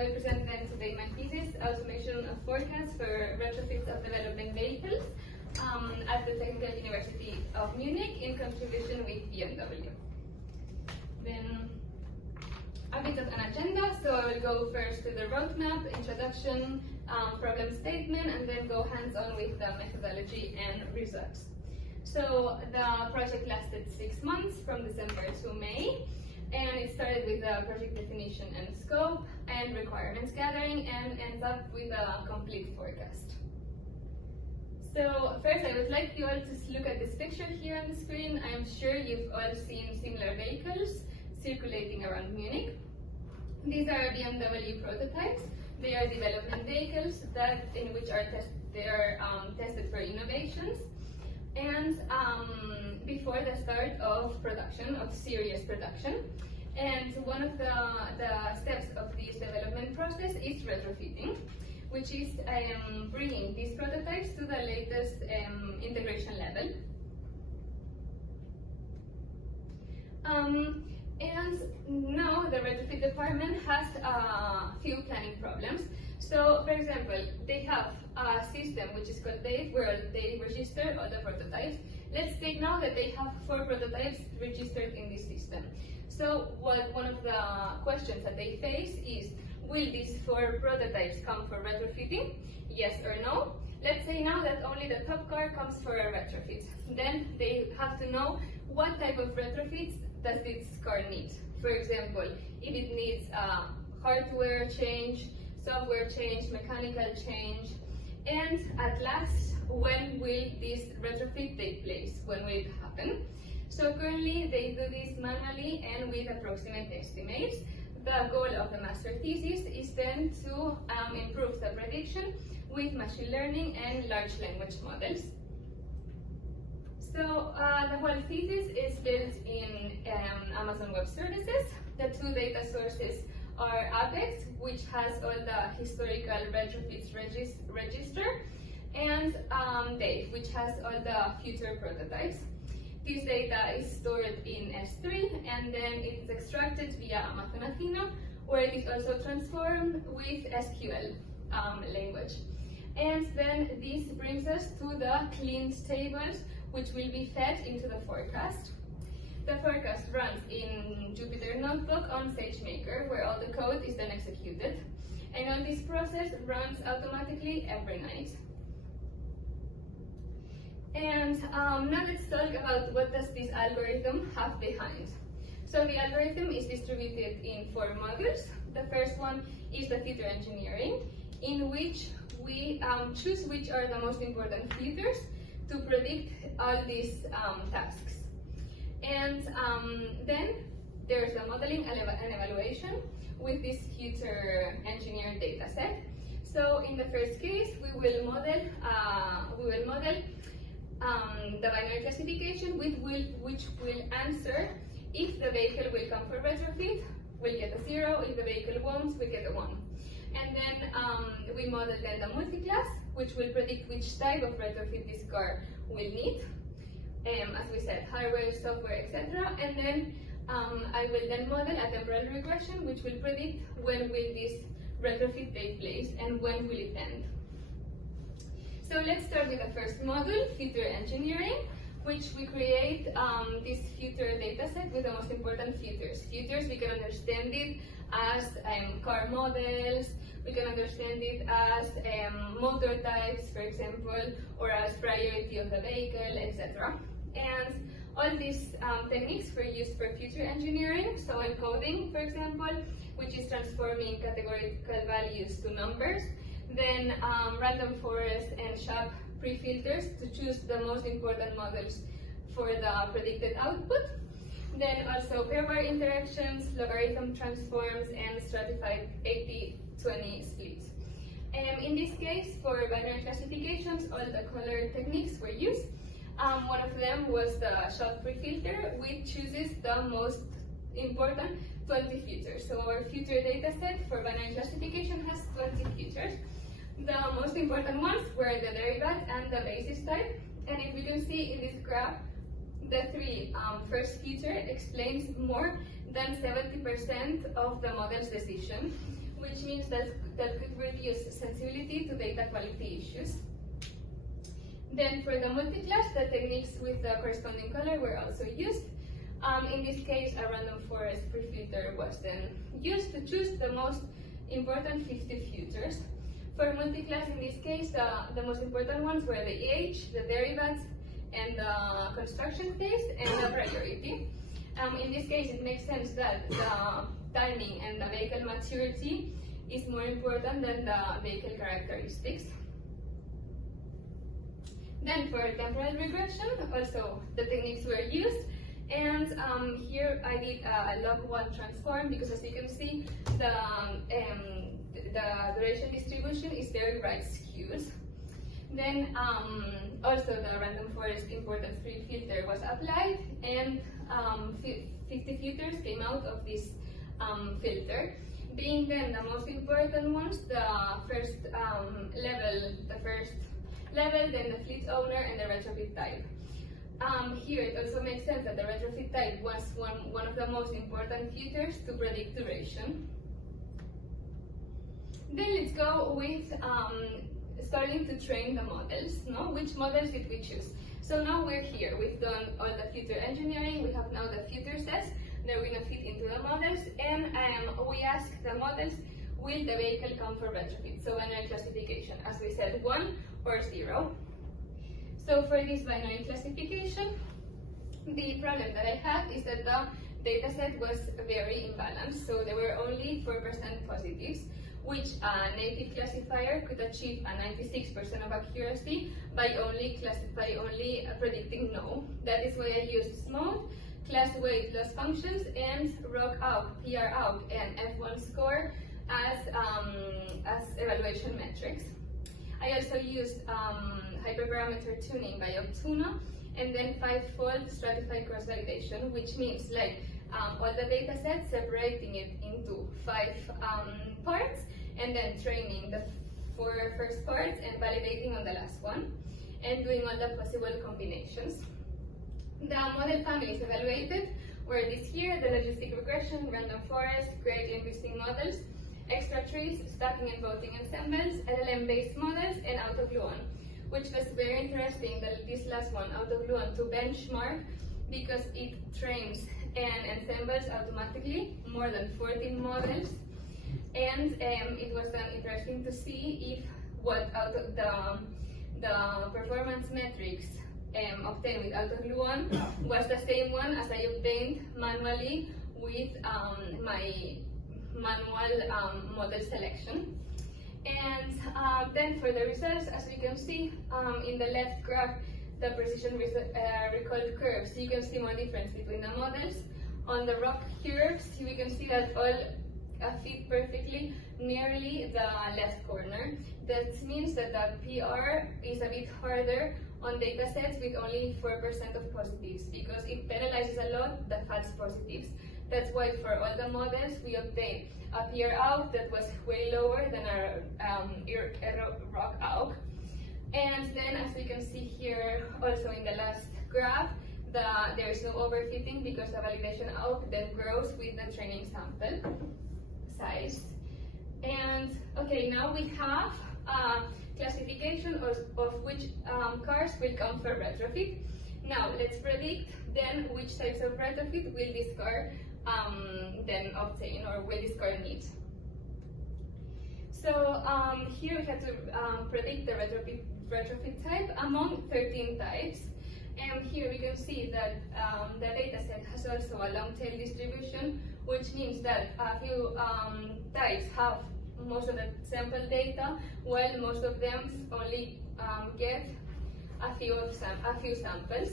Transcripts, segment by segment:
I will present then today my thesis, Automation of Forecasts for Retrofits of Development Vehicles at the Technical University of Munich in contribution with BMW. Then a bit of an agenda, so I will go first to the roadmap, introduction, problem statement, and then go hands-on with the methodology and results. So the project lasted 6 months from December to May, and it started with the project definition and scope and requirements gathering and ends up with a complete forecast. So first I would like you all to look at this picture here on the screen. I am sure you've all seen similar vehicles circulating around Munich. These are BMW prototypes. They are development vehicles in which are tested for innovations. And before the start of production, of serious production. And one of the steps of this development process is retrofitting, which is bringing these prototypes to the latest integration level. And now the retrofit department has a few planning problems. So, for example, they have a system which is called DATE, where they register all the prototypes. Let's take now that they have 4 prototypes registered in this system. So, one of the questions that they face is, will these 4 prototypes come for retrofitting? Yes or no? Let's say now that only the top car comes for a retrofit. Then they have to know what type of retrofits does this car need. For example, if it needs a hardware change, software change, mechanical change, and at last, when will this retrofit take place? When will it happen? So currently, they do this manually and with approximate estimates. The goal of the master thesis is then to improve the prediction with machine learning and large language models. So the whole thesis is built in Amazon Web Services. The 2 data sources are Apex, which has all the historical retrofits register, and DATE, which has all the future prototypes. This data is stored in S3, and then it is extracted via Amazon Athena, where it is also transformed with SQL language. And then this brings us to the cleaned tables, which will be fed into the forecast. The forecast runs in Jupyter Notebook on SageMaker, where all the code is then executed. And all this process runs automatically every night. And now let's talk about what does this algorithm have behind. So the algorithm is distributed in 4 modules. The first one is the feature engineering, in which we choose which are the most important features to predict all these tasks. And then there's the modeling and evaluation with this future engineered data set. So in the first case, we will model the binary classification which will answer if the vehicle will come for retrofit, we'll get a 0. If the vehicle won't, we get a 1. And then we model then the multiclass, which will predict which type of retrofit this car will need. As we said, hardware, software, etc. And then I will then model a temporal regression, which will predict when will this retrofit take place and when will it end. So let's start with the first module, feature engineering, which we create this future dataset with the most important features. Features, we can understand it as car models, we can understand it as motor types, for example, or as priority of the vehicle, etc. And all these techniques were used for feature engineering, so encoding, for example, which is transforming categorical values to numbers, then random forest and SHAP pre-filters to choose the most important models for the predicted output. Then also pairwise interactions, logarithm transforms, and stratified 80-20 splits. In this case, for binary classifications, all the color techniques were used. One of them was the SHAP pre-filter, which chooses the most important 20 features. So our future dataset for binary classification has 20 features. The most important ones were the derivative and the basis type. And if we can see in this graph, the 3 first feature explains more than 70% of the model's decision, which means that could reduce sensibility to data quality issues. Then for the multi-class, the techniques with the corresponding color were also used. In this case, a random forest prefilter was then used to choose the most important 50 filters. For multi-class, in this case, the most important ones were the age, the derivatives, and the construction phase, and the priority. In this case, it makes sense that the timing and the vehicle maturity is more important than the vehicle characteristics. Then for temporal regression, also the techniques were used, and here I did a log1 transform because, as you can see, the duration distribution is very right skewed. Then also the random forest importance free filter was applied, and 50 filters came out of this filter, being then the most important ones, the first level, then the fleet owner, and the retrofit type. Here it also makes sense that the retrofit type was one of the most important filters to predict duration. Then let's go with starting to train the models. No? Which models did we choose? So now we're here. We've done all the filter engineering. We have now the filter sets. They're going to fit into the models, and we ask the models, will the vehicle come for retrofit? So binary classification, as we said, 1 or 0. So for this binary classification, the problem that I had is that the dataset was very imbalanced. So there were only 4% positives, which a native classifier could achieve a 96% of accuracy by only predicting no. That is why I used SMODE, class weight loss functions, and ROC-AUG, PR-AUG, and F1 score as evaluation metrics. I also used hyperparameter tuning by Optuna, and then 5-fold stratified cross-validation, which means like all the data sets, separating it into 5 parts, and then training the 4 first parts and validating on the last one, and doing all the possible combinations. The model families evaluated were this here: the logistic regression, random forest, great linguistic models, extra trees, stacking and voting ensembles, LLM-based models, and AutoGluon, which was very interesting, that this last one, AutoGluon, to benchmark, because it trains and ensembles automatically more than 14 models, and it was then interesting to see if what the performance metrics obtained with AutoGluon was the same one as I obtained manually with my manual model selection. And then for the results, as we can see in the left graph, the precision recall curves, you can see more difference between the models. On the rock curves, we can see that all fit perfectly nearly the left corner. That means that the PR is a bit harder on data sets with only 4% of positives, because it penalizes a lot the false positives. That's why for all the models, we obtained a PR out that was way lower than our rock out. And then, as we can see here, also in the last graph, there is no overfitting because the validation out then grows with the training sample size. And okay, now we have classification of which cars will come for retrofit. Now let's predict then which types of retrofit will this car then obtain, or will this car need. So here we have to predict the retrofit type among 13 types. And here we can see that the dataset has also a long tail distribution, which means that a few types have most of the sample data, while most of them only get a few samples.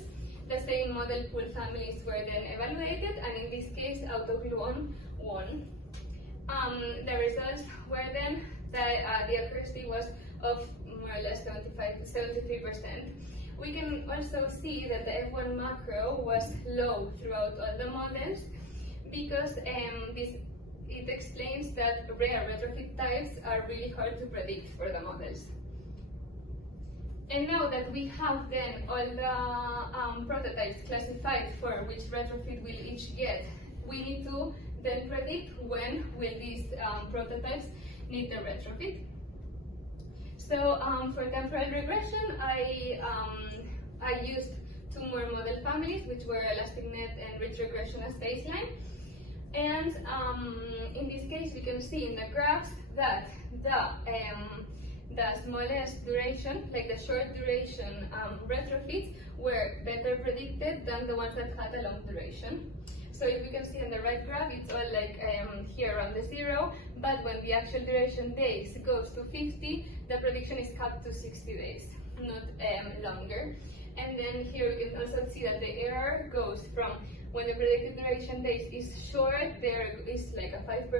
The same model pool families were then evaluated, and in this case, AutoGluon won. The results were then that the accuracy was of more or less 73%. We can also see that the F1 macro was low throughout all the models, because it explains that rare retrofit types are really hard to predict for the models. And now that we have then all the prototypes classified for which retrofit will each get, we need to then predict when will these prototypes need the retrofit. So for temporal regression, I used two more model families, which were ElasticNet and Rich Regression as baseline. And in this case, we can see in the graphs that the smallest duration, like the short duration retrofits, were better predicted than the ones that had a long duration. So if you can see on the right graph, it's all like here around the 0, but when the actual duration days goes to 50, the prediction is cut to 60 days, not longer. And then here we can also see that the error goes from when the predicted duration days is short, there is like a 5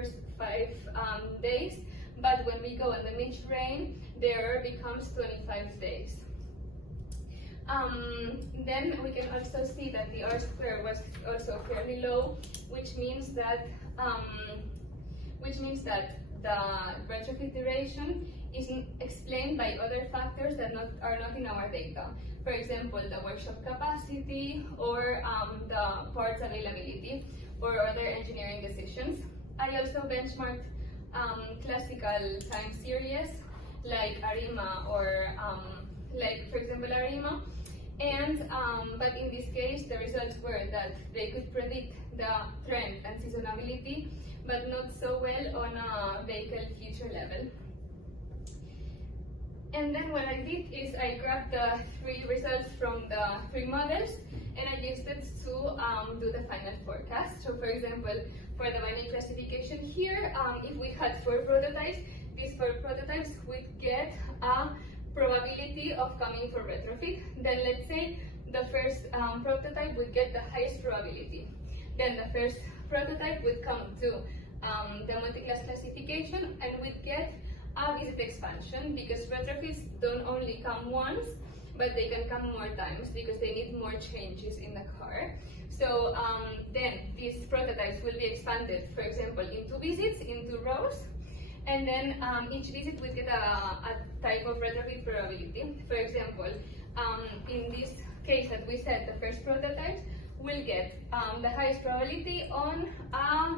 days, but when we go on the mid-range, the error becomes 25 days. Then we can also see that the R-square was also fairly low, which means that the retrofit duration is explained by other factors that are not in our data. For example, the workshop capacity, or the parts availability, or other engineering decisions. I also benchmarked classical time series like ARIMA, or like, for example, ARIMA. And but in this case, the results were that they could predict the trend and seasonality, but not so well on a vehicle future level. And then what I did is I grabbed the 3 results from the 3 models, and I used it to do the final forecast. So for example, for the binary classification here, if we had 4 prototypes, these 4 prototypes would get a probability of coming for retrofit. Then let's say the first prototype would get the highest probability. Then the first prototype would come to the multi-class classification and would get a visit expansion, because retrofits don't only come once, but they can come more times because they need more changes in the car. So then these prototypes will be expanded, for example, into visits, into rows, and then each visit will get a type of retrofit probability. For example, in this case that we said, the first prototypes will get the highest probability on a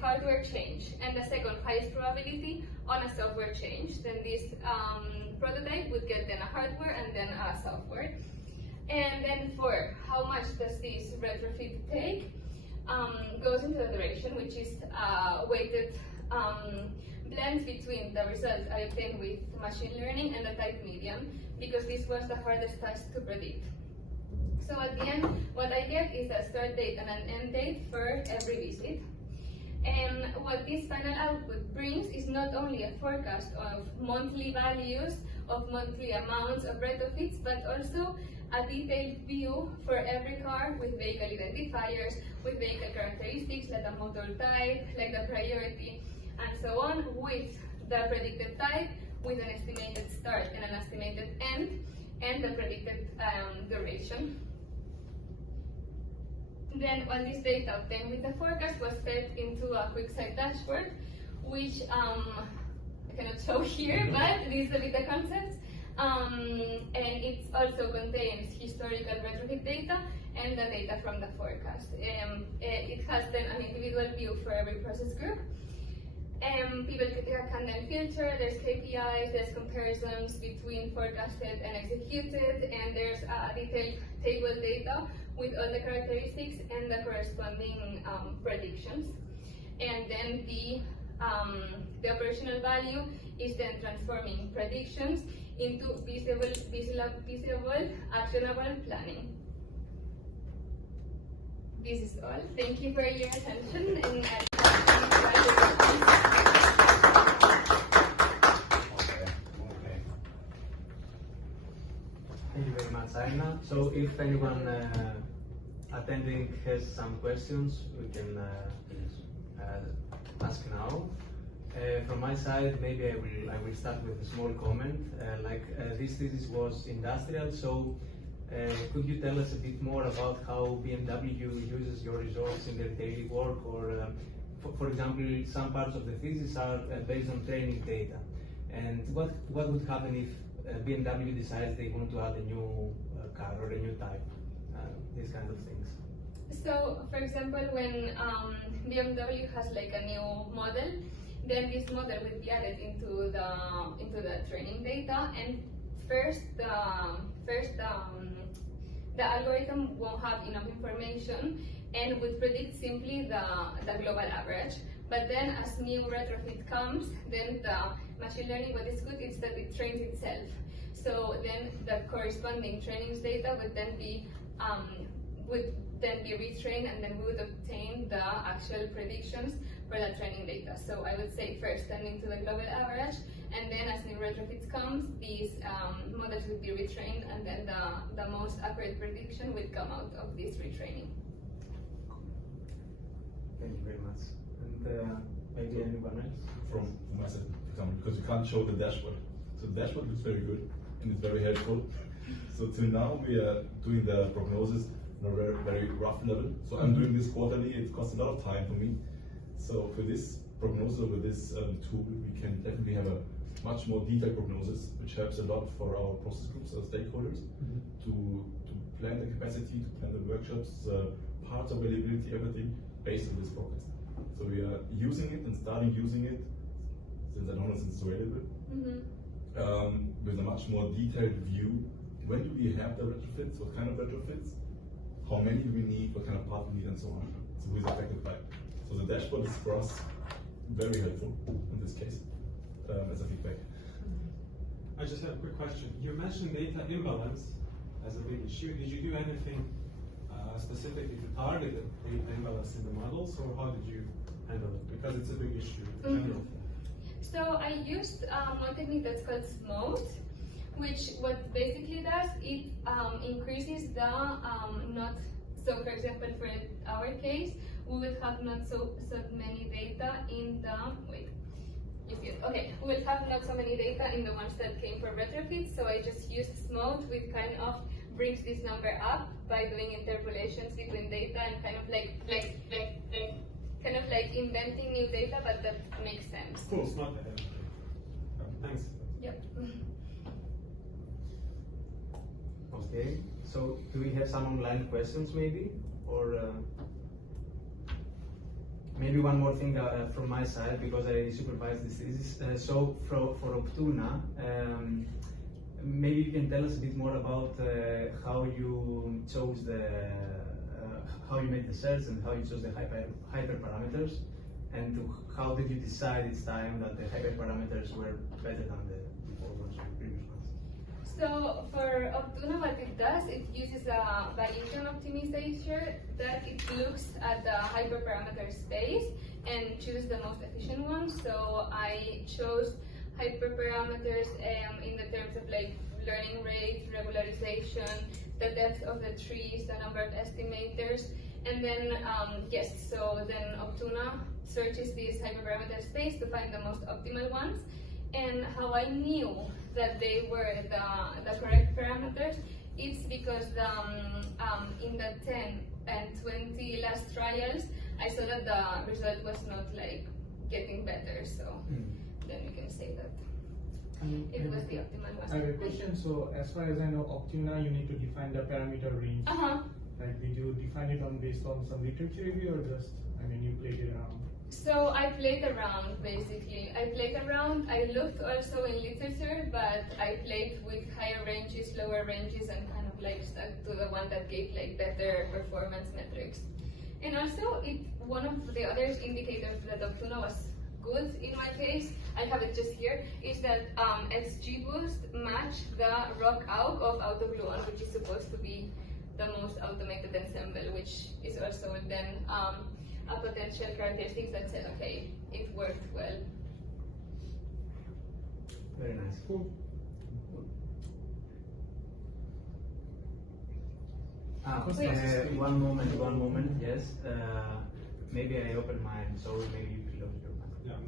hardware change, and the second highest probability on a software change. Then this prototype would get then a hardware and then a software. And then for how much does this retrofit take, goes into the duration, which is weighted blend between the results I obtained with machine learning and the type median, because this was the hardest task to predict. So at the end, what I get is a start date and an end date for every visit. And what this final output brings is not only a forecast of monthly values, of monthly amounts of retrofits, but also a detailed view for every car with vehicle identifiers, with vehicle characteristics like the motor type, like the priority, and so on, with the predicted type, with an estimated start and an estimated end, and the predicted duration. Then all this data obtained with the forecast was fed into a QuickSight dashboard, which I cannot show here, but this is a bit the concept. And it also contains historical retrofit data and the data from the forecast. It has then an individual view for every process group. People can then filter, there's KPIs, there's comparisons between forecasted and executed, and there's a detailed table data with all the characteristics and the corresponding predictions. And then the operational value is then transforming predictions into visible, actionable planning. This is all. Thank you for your attention, and Thank you very much, Aina. So if anyone attending has some questions, we can ask now. From my side, maybe I will start with a small comment. This thesis was industrial, so could you tell us a bit more about how BMW uses your results in their daily work, or for example, some parts of the thesis are based on training data, and what would happen if BMW decides they want to add a new car or a new type, these kind of things? So, for example, when BMW has like a new model, then this model will be added into the training data, and first the algorithm won't have enough information and would predict simply the global average. But then as new retrofit comes, then the machine learning, what is good is that it trains itself. So then the corresponding trainings data would then be retrained, and then we would obtain the actual predictions for that training data. So I would say first tending to the global average, and then as new retrofits comes, these models would be retrained, and then the most accurate prediction would come out of this retraining. Thank you very much. And maybe anyone else? From myself, for example, because you can't show the dashboard. So the dashboard looks very good and it's very helpful. So till now we are doing the prognosis on a very, very rough level. So I'm doing this quarterly, it costs a lot of time for me. So for this prognosis or with this tool, we can definitely have a much more detailed prognosis, which helps a lot for our process groups, our stakeholders, to plan the capacity, to plan the workshops, parts availability, everything based on this forecast. So we are using it and starting using it since I don't know since it's available, with a much more detailed view. When do we have the retrofits? What kind of retrofits? How many do we need? What kind of part we need, and so on. So who is affected by it? So the dashboard is for us very helpful in this case as a feedback. I just have a quick question. You mentioned data imbalance as a big issue. Did you do anything specifically to target data imbalance in the models, or how did you handle it? Because it's a big issue in general. So I used one technique that's called SMOTE, which what basically does, it increases the not. So for example, for our case, we will have not so many data in the we will have not so many data in the ones that came for retrofits. So I just used SMOTE, which kind of brings this number up by doing interpolations between data and kind of like inventing new data, but that makes sense. Cool, it's not bad. Thanks. Yep. Okay, so do we have some online questions maybe? Or maybe one more thing from my side, because I supervise this thesis. So for Optuna, maybe you can tell us a bit more about how you chose how you made the search and how you chose the hyperparameters, and how did you decide this time that the hyperparameters were better than the before ones, previous ones? So for Optuna, what it does, it uses a Bayesian optimization that it looks at the hyperparameter space and chooses the most efficient one. So I chose hyperparameters in the terms of like learning rate, regularization, the depth of the trees, the number of estimators, and then so then Optuna searches this hyperparameter space to find the most optimal ones. And how I knew that they were the correct parameters, it's because in the 10 and 20 last trials, I saw that the result was not like getting better. So then we can say that it was the optimal one. I have a question. So as far as I know, Optuna, you need to define the parameter range. Like, did you define it based on some literature review, or just, you played it around? So I played around, basically. I looked also in literature, but I played with higher ranges, lower ranges, and kind of like stuck to the one that gave like better performance metrics. And also, one of the other indicators that Optuna was good in my case, I have it just here, is that XGBoost matched the ROC-AUG of AutoGluon, which is supposed to be the most automated ensemble, which is also then a potential characteristic that said, okay, it worked well. Very nice. Cool. One moment, yes. Maybe I open mine, so maybe you close your mic. Yeah,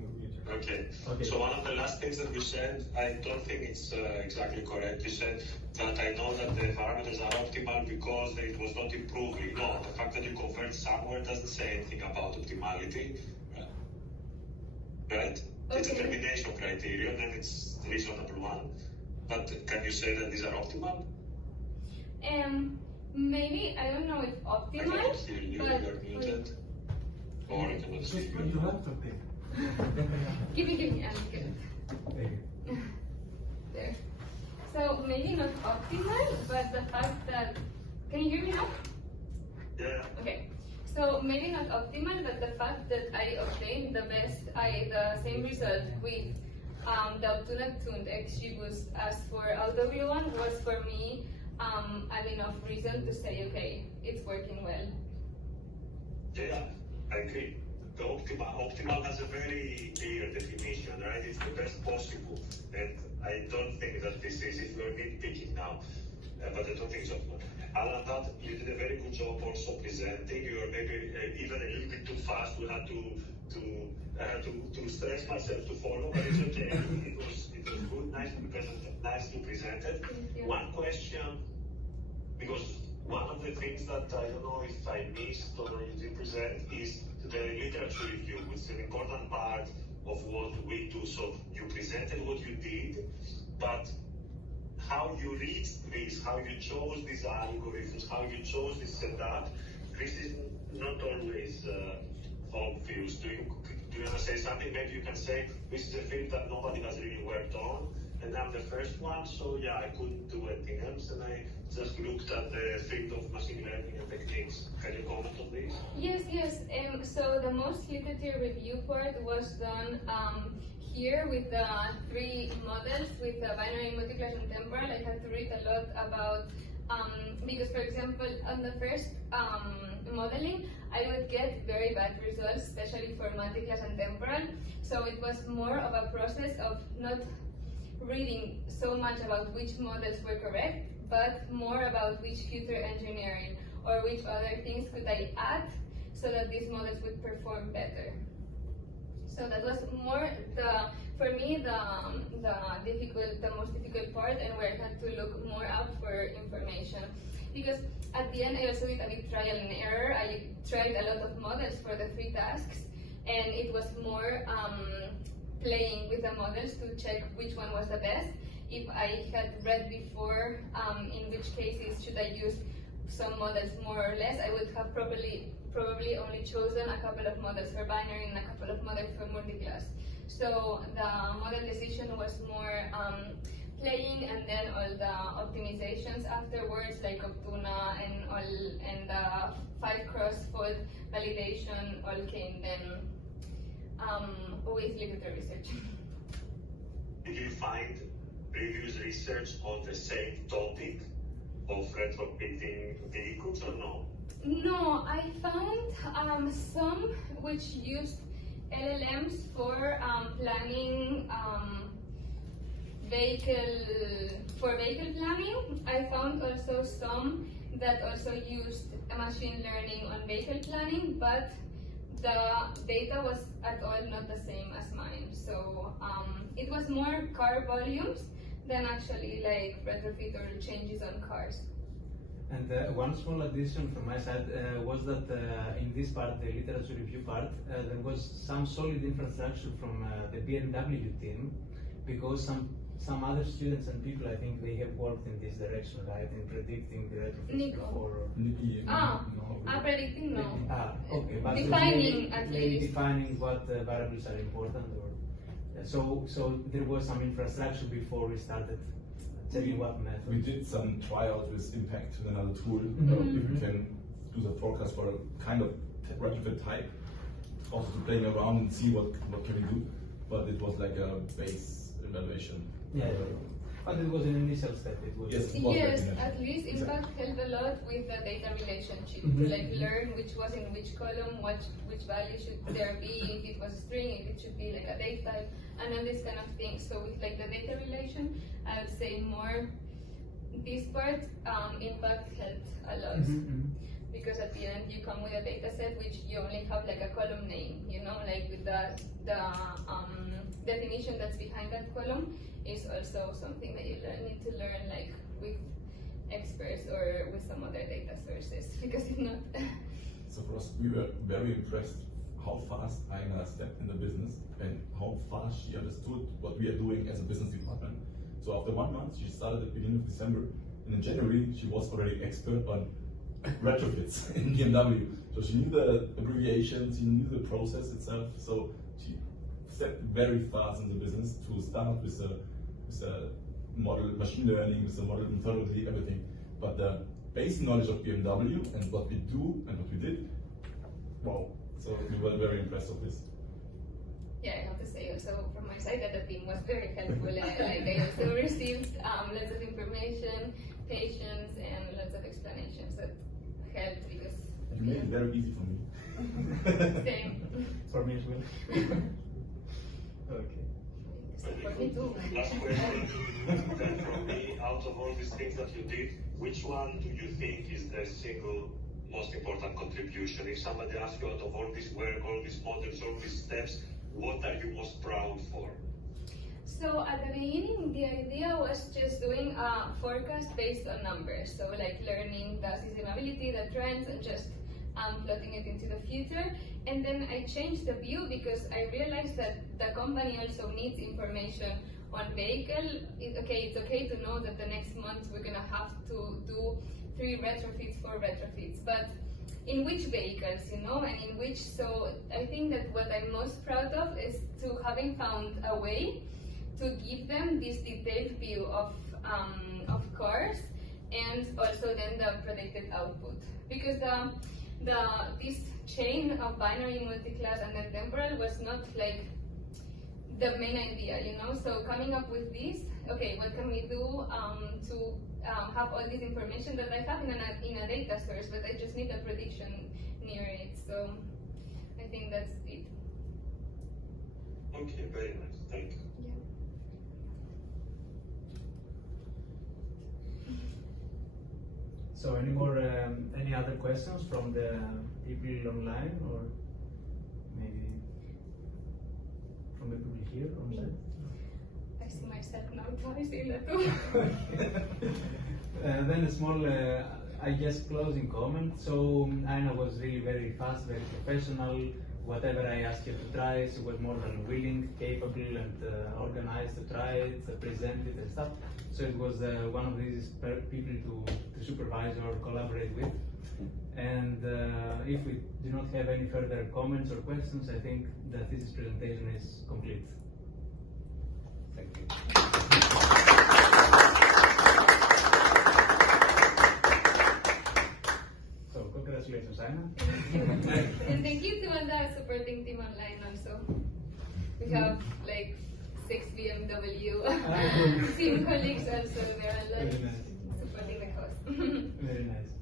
Okay. So one of the last things that you said, I don't think it's exactly correct. You said that I know that the parameters are optimal because it was not improving. No, the fact that you convert somewhere doesn't say anything about optimality, right? Okay. It's a termination criterion and it's reasonable one. But can you say that these are optimal? maybe, I don't know if I optimal, cannot hear you, but you're muted. Or I cannot Just see put you. your laptop there. give me, I'll get it. Maybe. There. So maybe not optimal, but the fact that, can you hear me now? Yeah. Okay. So maybe not optimal, but the fact that I obtained the same result with the obtunded tuned XG boost as for AutoGluon was for me an enough reason to say, okay, it's working well. Yeah, I agree. The optimal has a very clear definition, right? It's the best possible. And I don't think that this is, if we're nitpicking now, but I don't think so. Alan, that you did a very good job also presenting. You were maybe even a little bit too fast. We had to stress myself to follow, but it's okay. It was good, nicely presented. One question, because one of the things that I don't know if I missed or you did present is the literature review, which is an important part of what we do. So you presented what you did, but how you reached this, how you chose these algorithms, how you chose this setup, this is not always obvious. Do you want to say something? Maybe you can say this is a field that nobody has really worked on, and I'm the first one, so yeah, I couldn't do anything else, and I just looked at the field of machine learning and techniques. Can you comment on this? Yes. So the most literature review part was done here with the 3 models with the binary, multiclass, and temporal. I had to read a lot about, because for example, on the first modeling, I would get very bad results, especially for multiclass and temporal. So it was more of a process of not reading so much about which models were correct, but more about which future engineering or which other things could I add so that these models would perform better. So that was more for me the most difficult part, and where I had to look more out for information. Because at the end I also did a bit trial and error. I tried a lot of models for the 3 tasks, and it was more playing with the models to check which one was the best. If I had read before in which cases should I use some models more or less, I would have probably only chosen a couple of models for binary and a couple of models for multiclass. So the model decision was more playing, and then all the optimizations afterwards, like Optuna and the 5 cross-fault validation, all came then with literature research. Did you find previous research on the same topic of retrofitting vehicles or no? No, I found some which used LLMs for planning vehicle planning. I found also some that also used machine learning on vehicle planning, but the data was at all not the same as mine. So it was more car volumes than actually like retrofit or changes on cars. And one small addition from my side was that in this part, the literature review part, there was some solid infrastructure from the BMW team, because some other students and people, I think, they have worked in this direction, right, in predicting the retrofits before. Predicting, no. Okay, but defining at maybe least. defining what variables are important, or so there was some infrastructure before we started telling what method. We did some trials with Impact with another tool. If we can do the forecast for a kind of retrofit type, also to playing around and see what can we do. But it was like a base evaluation. Yeah, but it was an initial step. It was. Yes, it was Yes, like at least Impact helped a lot with the data relationship to like learn which was in which column, which value should there be, if it was a string, if it should be like a date type, and all these kind of things. So with like the data relation, I would say more this part Impact helped a lot. Because at the end you come with a data set which you only have like a column name, you know, like with the definition that's behind that column is also something that you need to learn like with experts or with some other data sources, because if not. So for us, we were very impressed how fast Aina stepped in the business and how fast she understood what we are doing as a business department. So after 1 month, she started at the beginning of December, and in January she was already expert on retrofits in BMW. So she knew the abbreviations, she knew the process itself. So she stepped very fast in the business to start with a model, machine learning, with the model methodology, everything. But the basic knowledge of BMW and what we do and what we did, wow. So we were very impressed with this. Yeah, I have to say also from my side that the team was very helpful. Like I also received lots of information, patience, and lots of explanations that helped because You made it very easy for me. same. For me as well. Okay. For me too. Last question then from me, out of all these things that you did, which one do you think is the single most important contribution? If somebody asks you out of all this work, all these models, all these steps, what are you most proud for? So at the beginning, the idea was just doing a forecast based on numbers. So like learning the seasonality, the trends, and just plotting it into the future. And then I changed the view because I realized that the company also needs information on vehicle. It's okay to know that the next month we're gonna have to do 3 retrofits, 4 retrofits, but in which vehicles, you know, and in which. So I think that what I'm most proud of is to having found a way to give them this detailed view of cars and also then the predicted output, because this chain of binary, multi-class, and then temporal was not like the main idea, you know. So coming up with this, okay, what can we do to have all this information that I have in a data source, but I just need a prediction near it. So I think that's it. Okay, very nice. Thank you. Yeah. So any other questions from the people online, or maybe from the people here on site? I see myself now twice in the two. Then a small, I guess, closing comment. So Aina was really very fast, very professional. Whatever I asked her to try, she was more than willing, capable, and organized to try it, present it, and stuff. So it was one of these people to supervise or collaborate with. And if we do not have any further comments or questions, I think the thesis presentation is complete. Thank you. So congratulations, Aina. And thank you to all the supporting team online also. We have like 6 BMW team colleagues also. They are like Very nice. supporting the cause. Very nice.